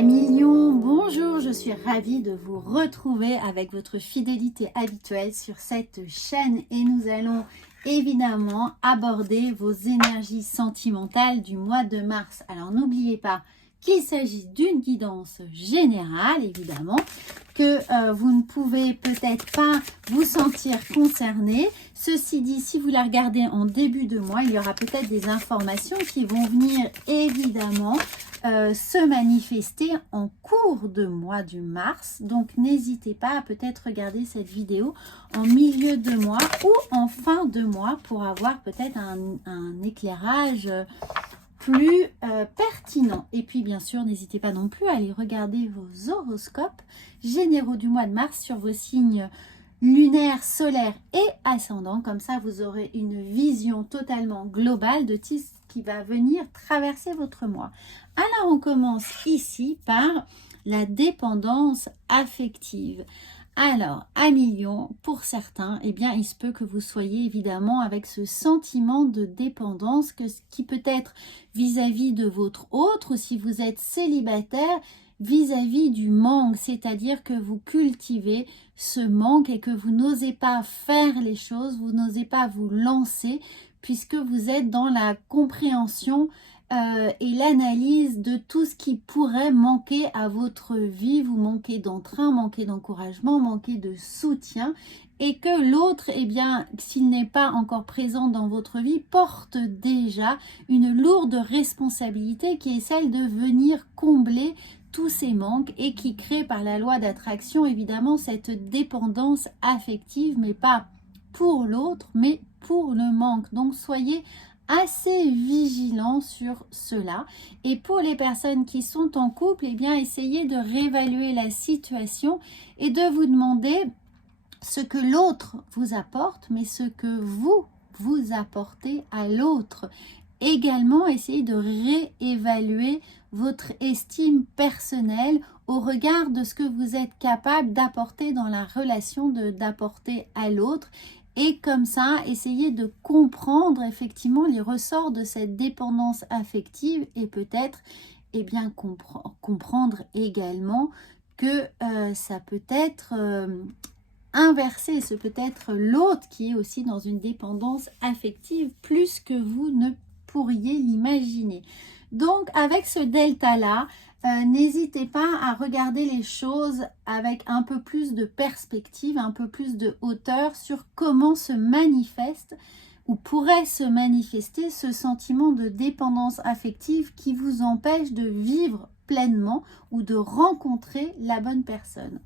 Amis Lions, bonjour, je suis ravie de vous retrouver avec votre fidélité habituelle sur cette chaîne et nous allons évidemment aborder vos énergies sentimentales du mois de mars. Alors n'oubliez pas qu'il s'agit d'une guidance générale, évidemment, que vous ne pouvez peut-être pas vous sentir concerné. Ceci dit, si vous la regardez en début de mois, il y aura peut-être des informations qui vont venir évidemment se manifester en cours de mois du mars. Donc n'hésitez pas à peut-être regarder cette vidéo en milieu de mois ou en fin de mois pour avoir peut-être un éclairage plus pertinent. Et puis bien sûr, n'hésitez pas non plus à aller regarder vos horoscopes généraux du mois de mars sur vos signes lunaires, solaires et ascendants. Comme ça, vous aurez une vision totalement globale de tout ce qui va venir traverser votre mois. Alors, on commence ici par la dépendance affective. Alors, amis Lions, pour certains, eh bien, il se peut que vous soyez évidemment avec ce sentiment de dépendance qui peut être vis-à-vis de votre autre, ou si vous êtes célibataire, vis-à-vis du manque, c'est-à-dire que vous cultivez ce manque et que vous n'osez pas faire les choses, vous n'osez pas vous lancer, puisque vous êtes dans la compréhension et l'analyse de tout ce qui pourrait manquer à votre vie. Vous manquez d'entrain, manquez d'encouragement, manquez de soutien, et que l'autre, eh bien, s'il n'est pas encore présent dans votre vie, porte déjà une lourde responsabilité qui est celle de venir combler tous ces manques et qui crée par la loi d'attraction évidemment cette dépendance affective, mais pas pour l'autre, mais pour le manque. Donc soyez assez vigilants sur cela. Et pour les personnes qui sont en couple, eh bien, essayez de réévaluer la situation et de vous demander ce que l'autre vous apporte, mais ce que vous apportez à l'autre. Également, essayez de réévaluer votre estime personnelle au regard de ce que vous êtes capable d'apporter dans la relation, d'apporter à l'autre. Et comme ça, essayez de comprendre effectivement les ressorts de cette dépendance affective et peut-être eh bien, comprendre également que ça peut être inversé. Ce peut être l'autre qui est aussi dans une dépendance affective plus que vous ne pourriez l'imaginer. Donc avec ce delta-là, n'hésitez pas à regarder les choses avec un peu plus de perspective, un peu plus de hauteur sur comment se manifeste ou pourrait se manifester ce sentiment de dépendance affective qui vous empêche de vivre pleinement ou de rencontrer la bonne personne.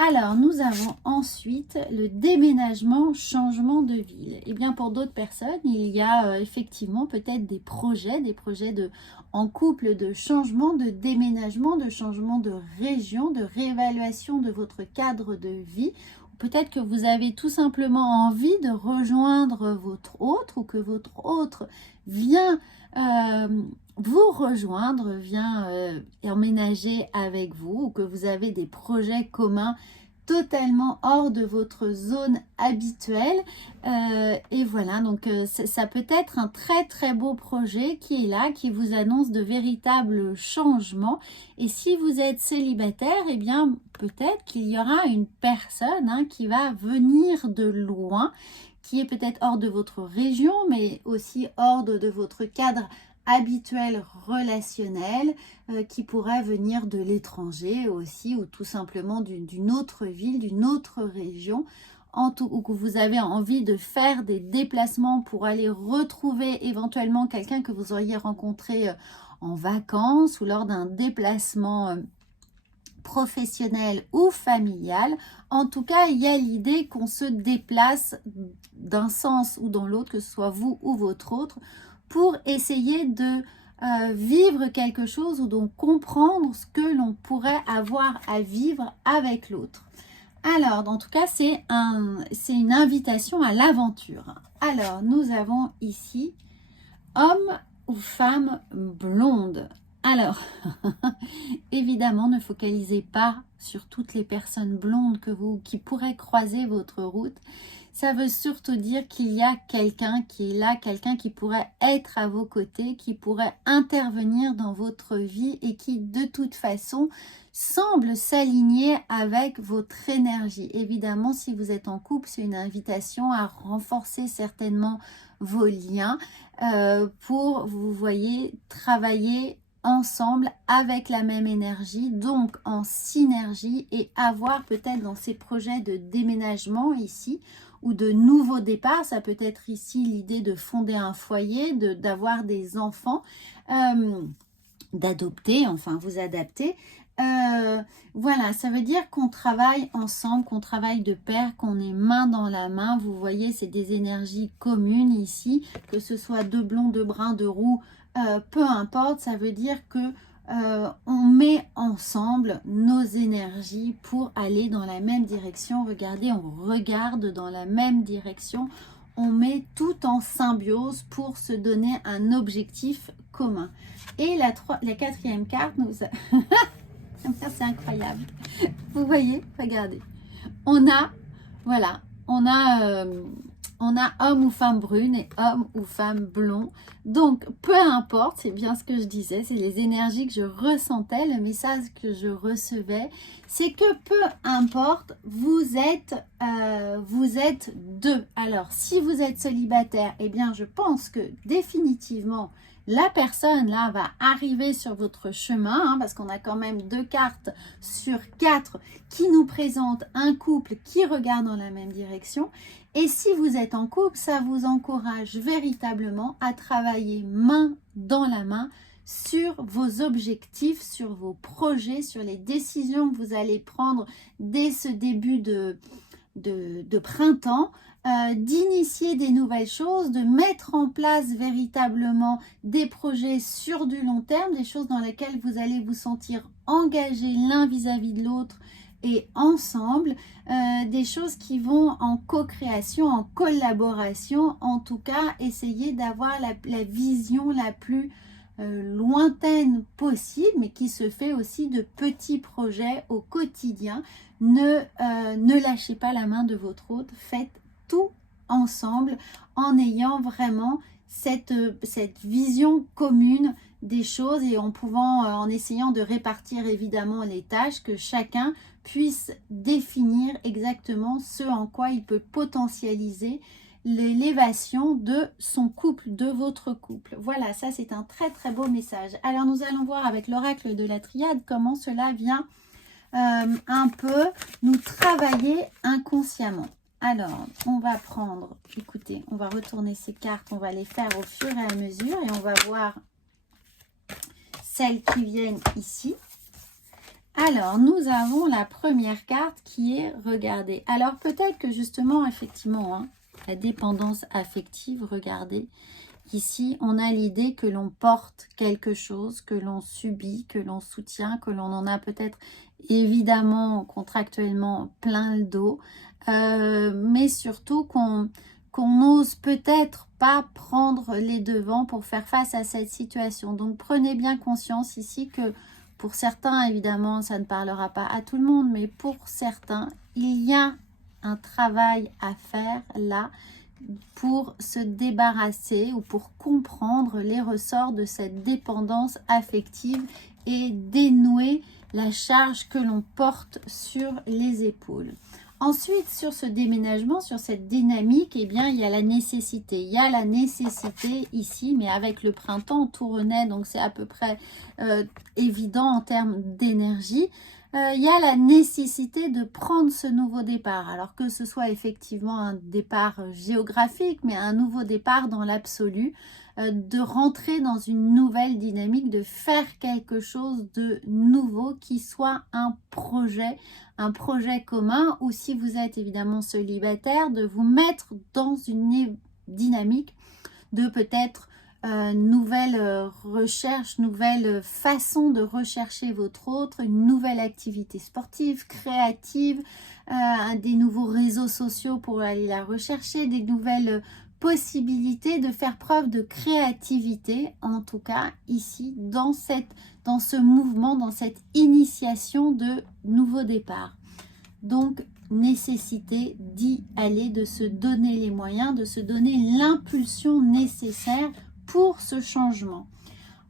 Alors, nous avons ensuite le déménagement, changement de ville. Et bien, pour d'autres personnes, il y a effectivement peut-être des projets en couple de changement, de déménagement, de changement de région, de réévaluation de votre cadre de vie. Peut-être que vous avez tout simplement envie de rejoindre votre autre ou que votre autre vient vous rejoindre, vient emménager avec vous ou que vous avez des projets communs totalement hors de votre zone habituelle. Et voilà, donc ça peut être un très très beau projet qui est là, qui vous annonce de véritables changements. Et si vous êtes célibataire, eh bien peut-être qu'il y aura une personne qui va venir de loin, qui est peut-être hors de votre région, mais aussi hors de votre cadre habituel relationnel, qui pourrait venir de l'étranger aussi, ou tout simplement d'une autre ville, d'une autre région, ou que vous avez envie de faire des déplacements pour aller retrouver éventuellement quelqu'un que vous auriez rencontré en vacances ou lors d'un déplacement professionnel ou familial. En tout cas, il y a l'idée qu'on se déplace d'un sens ou dans l'autre, que ce soit vous ou votre autre, pour essayer de vivre quelque chose ou donc comprendre ce que l'on pourrait avoir à vivre avec l'autre. Alors, en tout cas, c'est une invitation à l'aventure. Alors, nous avons ici homme ou femme blonde. Alors, évidemment, ne focalisez pas sur toutes les personnes blondes qui pourraient croiser votre route. ça veut surtout dire qu'il y a quelqu'un qui est là, quelqu'un qui pourrait être à vos côtés, qui pourrait intervenir dans votre vie et qui de toute façon semble s'aligner avec votre énergie. Évidemment, si vous êtes en couple, c'est une invitation à renforcer certainement vos liens pour, vous voyez, travailler ensemble avec la même énergie, donc en synergie, et avoir peut-être dans ces projets de déménagement ici ou de nouveaux départs, ça peut être ici l'idée de fonder un foyer, d'avoir des enfants, d'adopter, enfin vous adapter. Voilà, ça veut dire qu'on travaille ensemble, qu'on travaille de pair, qu'on est main dans la main. Vous voyez, c'est des énergies communes ici, que ce soit de blond, de brun, de roux, peu importe. Ça veut dire que on met ensemble nos énergies pour aller dans la même direction. Regardez, on regarde dans la même direction. On met tout en symbiose pour se donner un objectif commun. Et la quatrième carte nous a... C'est incroyable. Vous voyez, regardez. On a, voilà, on a homme ou femme brune et homme ou femme blond. Donc, peu importe, c'est bien ce que je disais, c'est les énergies que je ressentais, le message que je recevais, c'est que peu importe, vous êtes deux. Alors, si vous êtes célibataire, eh bien, je pense que définitivement, la personne là va arriver sur votre chemin, hein, parce qu'on a quand même 2 cartes sur 4 qui nous présentent un couple qui regarde dans la même direction. Et si vous êtes en couple, ça vous encourage véritablement à travailler main dans la main sur vos objectifs, sur vos projets, sur les décisions que vous allez prendre dès ce début de printemps, d'initier des nouvelles choses, de mettre en place véritablement des projets sur du long terme, des choses dans lesquelles vous allez vous sentir engagés l'un vis-à-vis de l'autre et ensemble, des choses qui vont en co-création, en collaboration, en tout cas essayer d'avoir la vision la plus lointaine possible, mais qui se fait aussi de petits projets au quotidien. Ne lâchez pas la main de votre autre, faites tout ensemble en ayant vraiment cette vision commune des choses et en essayant de répartir évidemment les tâches, que chacun puisse définir exactement ce en quoi il peut potentialiser l'élévation de son couple, de votre couple. Voilà, ça c'est un très très beau message. Alors nous allons voir avec l'oracle de la triade comment cela vient un peu nous travailler inconsciemment. Alors, on va prendre, écoutez, on va retourner ces cartes, on va les faire au fur et à mesure et on va voir celles qui viennent ici. Alors, nous avons la première carte qui est, regardez, alors peut-être que justement, effectivement, hein, la dépendance affective, regardez, ici, on a l'idée que l'on porte quelque chose, que l'on subit, que l'on soutient, que l'on en a peut-être évidemment contractuellement plein le dos, mais surtout qu'on n'ose peut-être pas prendre les devants pour faire face à cette situation. Donc, prenez bien conscience ici que pour certains, évidemment, ça ne parlera pas à tout le monde, mais pour certains, il y a un travail à faire là pour se débarrasser ou pour comprendre les ressorts de cette dépendance affective et dénouer la charge que l'on porte sur les épaules. Ensuite, sur ce déménagement, sur cette dynamique, eh bien, il y a la nécessité. Il y a la nécessité ici, mais avec le printemps, tout renaît, donc c'est à peu près évident en termes d'énergie. Il y a la nécessité de prendre ce nouveau départ, alors que ce soit effectivement un départ géographique, mais un nouveau départ dans l'absolu, de rentrer dans une nouvelle dynamique, de faire quelque chose de nouveau qui soit un projet commun, ou si vous êtes évidemment célibataire, de vous mettre dans une dynamique de peut-être nouvelle recherche, nouvelle façon de rechercher votre autre, une nouvelle activité sportive, créative, des nouveaux réseaux sociaux pour aller la rechercher, des nouvelles possibilités de faire preuve de créativité, en tout cas ici, dans ce mouvement, dans cette initiation de nouveau départ. Donc, nécessité d'y aller, de se donner les moyens, de se donner l'impulsion nécessaire pour ce changement.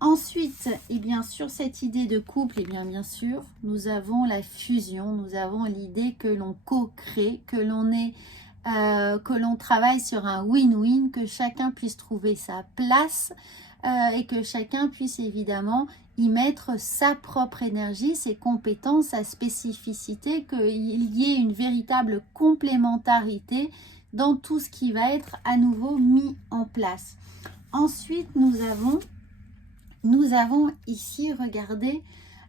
Ensuite, eh bien, sur cette idée de couple, eh bien sûr, nous avons la fusion, nous avons l'idée que l'on co-crée, que l'on travaille sur un win-win, que chacun puisse trouver sa place et que chacun puisse évidemment y mettre sa propre énergie, ses compétences, sa spécificité, qu'il y ait une véritable complémentarité dans tout ce qui va être à nouveau mis en place. Ensuite, nous avons ici, regardez,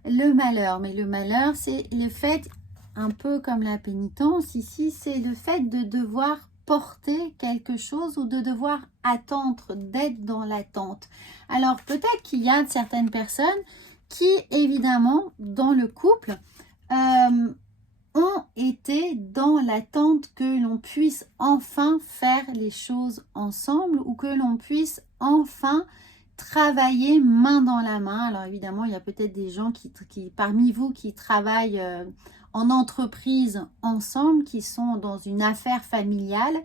le malheur. Mais le malheur, c'est le fait, un peu comme la pénitence ici, c'est le fait de devoir porter quelque chose ou de devoir attendre, d'être dans l'attente. Alors, peut-être qu'il y a certaines personnes qui, évidemment, dans le couple, ont été dans l'attente que l'on puisse enfin faire les choses ensemble ou que l'on puisse enfin travailler main dans la main. Alors évidemment, il y a peut-être des gens qui parmi vous qui travaillent en entreprise ensemble, qui sont dans une affaire familiale.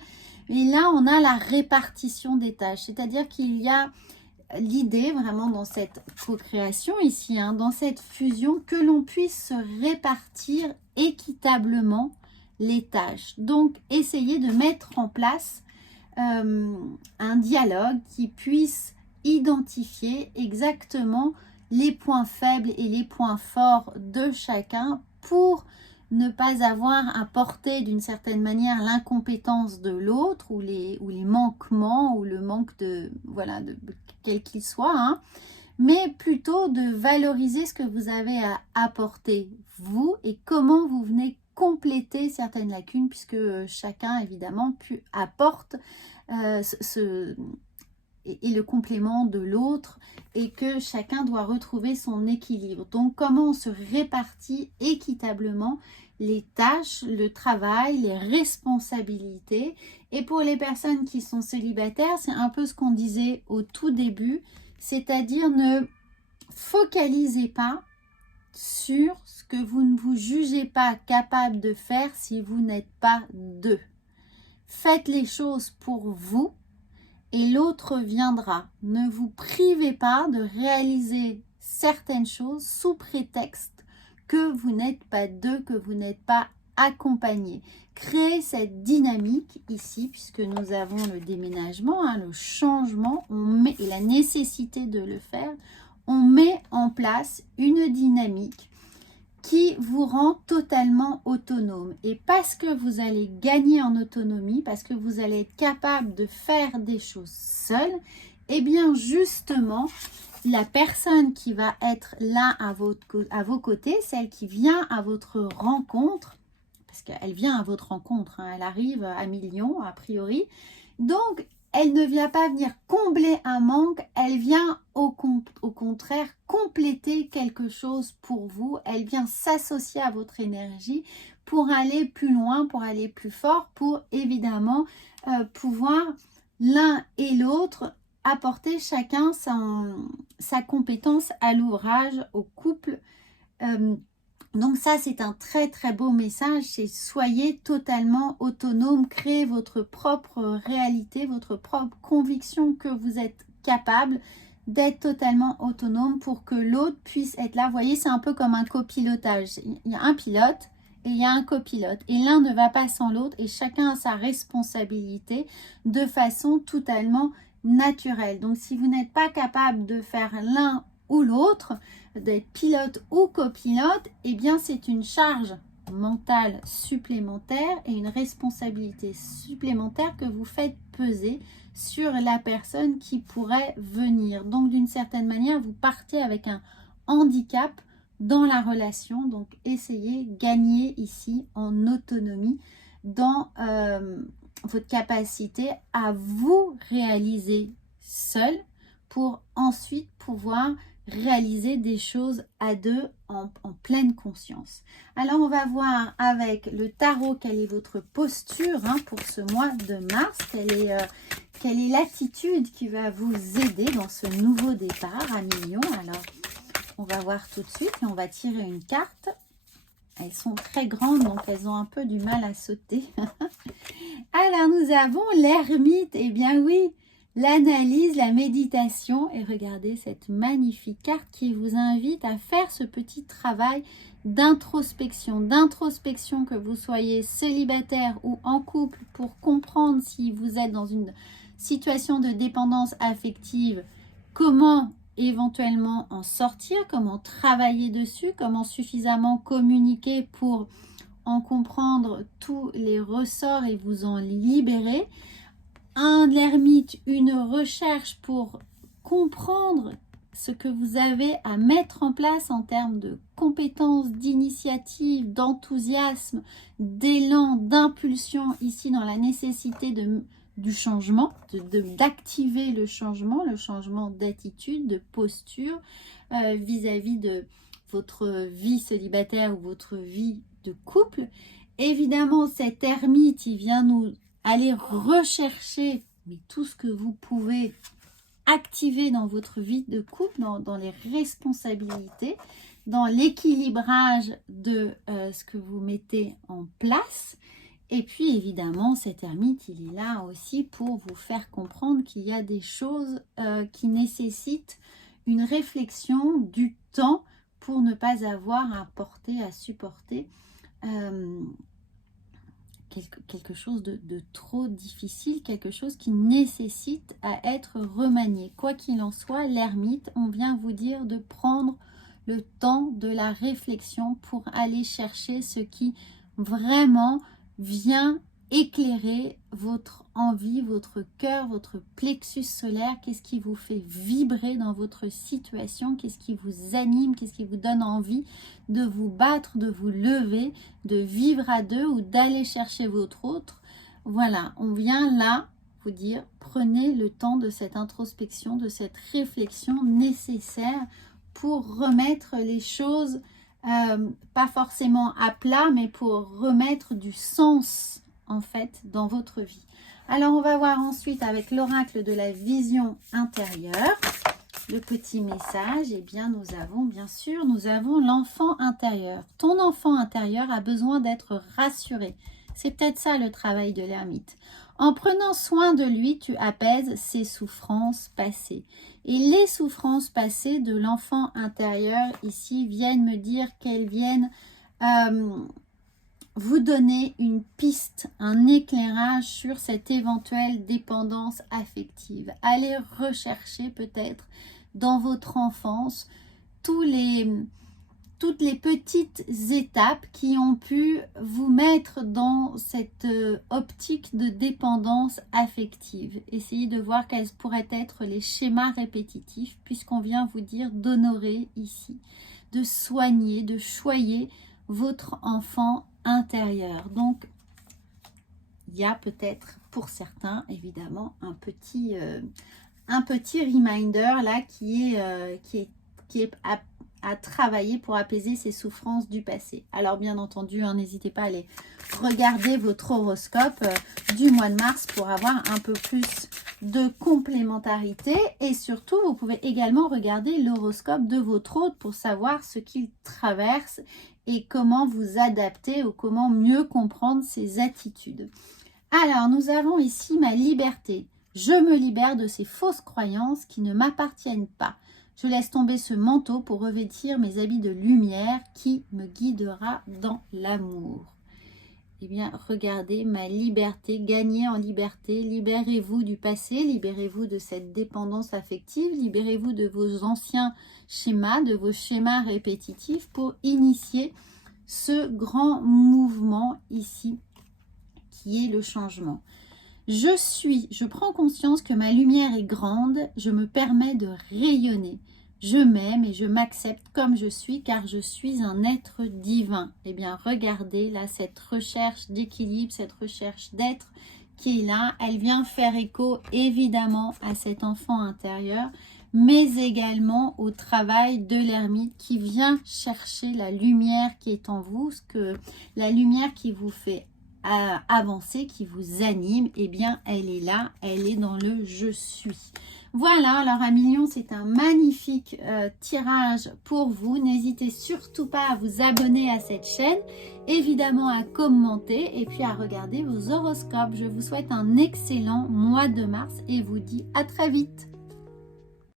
Et là, on a la répartition des tâches, c'est-à-dire qu'il y a l'idée vraiment dans cette co-création ici, dans cette fusion, que l'on puisse se répartir équitablement les tâches. Donc, essayez de mettre en place un dialogue qui puisse identifier exactement les points faibles et les points forts de chacun pour ne pas avoir à porter d'une certaine manière l'incompétence de l'autre ou les manquements ou le manque de, voilà, de quel qu'il soit, mais plutôt de valoriser ce que vous avez à apporter vous et comment vous venez compléter certaines lacunes puisque chacun évidemment apporte et le complément de l'autre et que chacun doit retrouver son équilibre. Donc, comment on se répartit équitablement les tâches, le travail, les responsabilités. Et pour les personnes qui sont célibataires, c'est un peu ce qu'on disait au tout début, c'est-à-dire ne focalisez pas sur ce que vous ne vous jugez pas capable de faire si vous n'êtes pas deux. Faites les choses pour vous et l'autre viendra. Ne vous privez pas de réaliser certaines choses sous prétexte que vous n'êtes pas deux, que vous n'êtes pas accompagné. Créez cette dynamique ici, puisque nous avons le déménagement, le changement, et la nécessité de le faire. On met en place une dynamique qui vous rend totalement autonome. Et parce que vous allez gagner en autonomie, parce que vous allez être capable de faire des choses seul, et bien justement, la personne qui va être là à vos côtés, celle qui vient à votre rencontre, parce qu'elle vient à votre rencontre, elle arrive à millions a priori, donc elle ne vient pas venir combler un manque, elle vient au contraire compléter quelque chose pour vous, elle vient s'associer à votre énergie pour aller plus loin, pour aller plus fort, pour évidemment pouvoir l'un et l'autre apporter chacun sa compétence à l'ouvrage, au couple. Donc ça, c'est un très très beau message, c'est soyez totalement autonome, créez votre propre réalité, votre propre conviction que vous êtes capable d'être totalement autonome pour que l'autre puisse être là. Vous voyez, c'est un peu comme un copilotage. Il y a un pilote et il y a un copilote. Et l'un ne va pas sans l'autre et chacun a sa responsabilité de façon totalement naturelle. Donc, si vous n'êtes pas capable de faire l'un ou l'autre, d'être pilote ou copilote, eh bien, c'est une charge mentale supplémentaire et une responsabilité supplémentaire que vous faites peser sur la personne qui pourrait venir. Donc, d'une certaine manière, vous partez avec un handicap dans la relation. Donc, essayez de gagner ici en autonomie dans votre capacité à vous réaliser seul pour ensuite pouvoir réaliser des choses à deux en pleine conscience. Alors, on va voir avec le tarot quelle est votre posture pour ce mois de mars, quelle est l'attitude qui va vous aider dans ce nouveau départ à millions. Alors, on va voir tout de suite et on va tirer une carte. elles sont très grandes, donc elles ont un peu du mal à sauter. Alors, nous avons l'ermite. Eh bien oui, l'analyse, la méditation. Et regardez cette magnifique carte qui vous invite à faire ce petit travail d'introspection. D'introspection, que vous soyez célibataire ou en couple, pour comprendre si vous êtes dans une situation de dépendance affective, comment éventuellement en sortir, comment travailler dessus, comment suffisamment communiquer pour en comprendre tous les ressorts et vous en libérer. Un l'ermite, une recherche pour comprendre ce que vous avez à mettre en place en termes de compétences, d'initiative, d'enthousiasme, d'élan, d'impulsion, ici dans la nécessité du changement, d'activer le changement d'attitude, de posture vis-à-vis de votre vie célibataire ou votre vie de couple. Évidemment, cet ermite, il vient nous aller rechercher mais tout ce que vous pouvez activer dans votre vie de couple, dans les responsabilités, dans l'équilibrage de ce que vous mettez en place. Et puis évidemment, cet ermite, il est là aussi pour vous faire comprendre qu'il y a des choses qui nécessitent une réflexion, du temps, pour ne pas avoir à porter, à supporter quelque chose de trop difficile, quelque chose qui nécessite à être remanié. Quoi qu'il en soit, l'ermite, on vient vous dire de prendre le temps de la réflexion pour aller chercher ce qui vraiment vient éclairer votre envie, votre cœur, votre plexus solaire. Qu'est-ce qui vous fait vibrer dans votre situation? Qu'est-ce qui vous anime? Qu'est-ce qui vous donne envie de vous battre, de vous lever, de vivre à deux ou d'aller chercher votre autre? Voilà, on vient là vous dire, prenez le temps de cette introspection, de cette réflexion nécessaire pour remettre les choses, pas forcément à plat, mais pour remettre du sens en fait dans votre vie. Alors on va voir ensuite avec l'oracle de la vision intérieure le petit message. Eh bien nous avons bien sûr, nous avons l'enfant intérieur. Ton enfant intérieur a besoin d'être rassuré. C'est peut-être ça le travail de l'ermite. En prenant soin de lui, tu apaises ses souffrances passées. Et les souffrances passées de l'enfant intérieur ici viennent me dire qu'elles viennent vous donner une piste, un éclairage sur cette éventuelle dépendance affective. Allez rechercher peut-être dans votre enfance toutes les petites étapes qui ont pu vous mettre dans cette optique de dépendance affective. Essayez de voir quels pourraient être les schémas répétitifs, puisqu'on vient vous dire d'honorer ici, de soigner, de choyer votre enfant intérieur. Donc, il y a peut-être pour certains, évidemment, un petit reminder là qui est à travailler pour apaiser ces souffrances du passé. Alors bien entendu, n'hésitez pas à aller regarder votre horoscope du mois de mars pour avoir un peu plus de complémentarité, et surtout vous pouvez également regarder l'horoscope de votre hôte pour savoir ce qu'il traverse et comment vous adapter ou comment mieux comprendre ses attitudes. Alors nous avons ici ma liberté. Je me libère de ces fausses croyances qui ne m'appartiennent pas. Je laisse tomber ce manteau pour revêtir mes habits de lumière qui me guidera dans l'amour. Eh bien, regardez ma liberté, gagnez en liberté, libérez-vous du passé, libérez-vous de cette dépendance affective, libérez-vous de vos anciens schémas, de vos schémas répétitifs pour initier ce grand mouvement ici qui est le changement. Je prends conscience que ma lumière est grande, je me permets de rayonner. Je m'aime et je m'accepte comme je suis car je suis un être divin. Eh bien, regardez là cette recherche d'équilibre, cette recherche d'être qui est là. Elle vient faire écho évidemment à cet enfant intérieur, mais également au travail de l'ermite qui vient chercher la lumière qui est en vous, la lumière qui vous fait avancer, qui vous anime, eh bien elle est là, elle est dans le je suis. Voilà, alors à million, c'est un magnifique tirage pour vous. N'hésitez surtout pas à vous abonner à cette chaîne, évidemment à commenter et puis à regarder vos horoscopes. Je vous souhaite un excellent mois de mars et vous dis à très vite.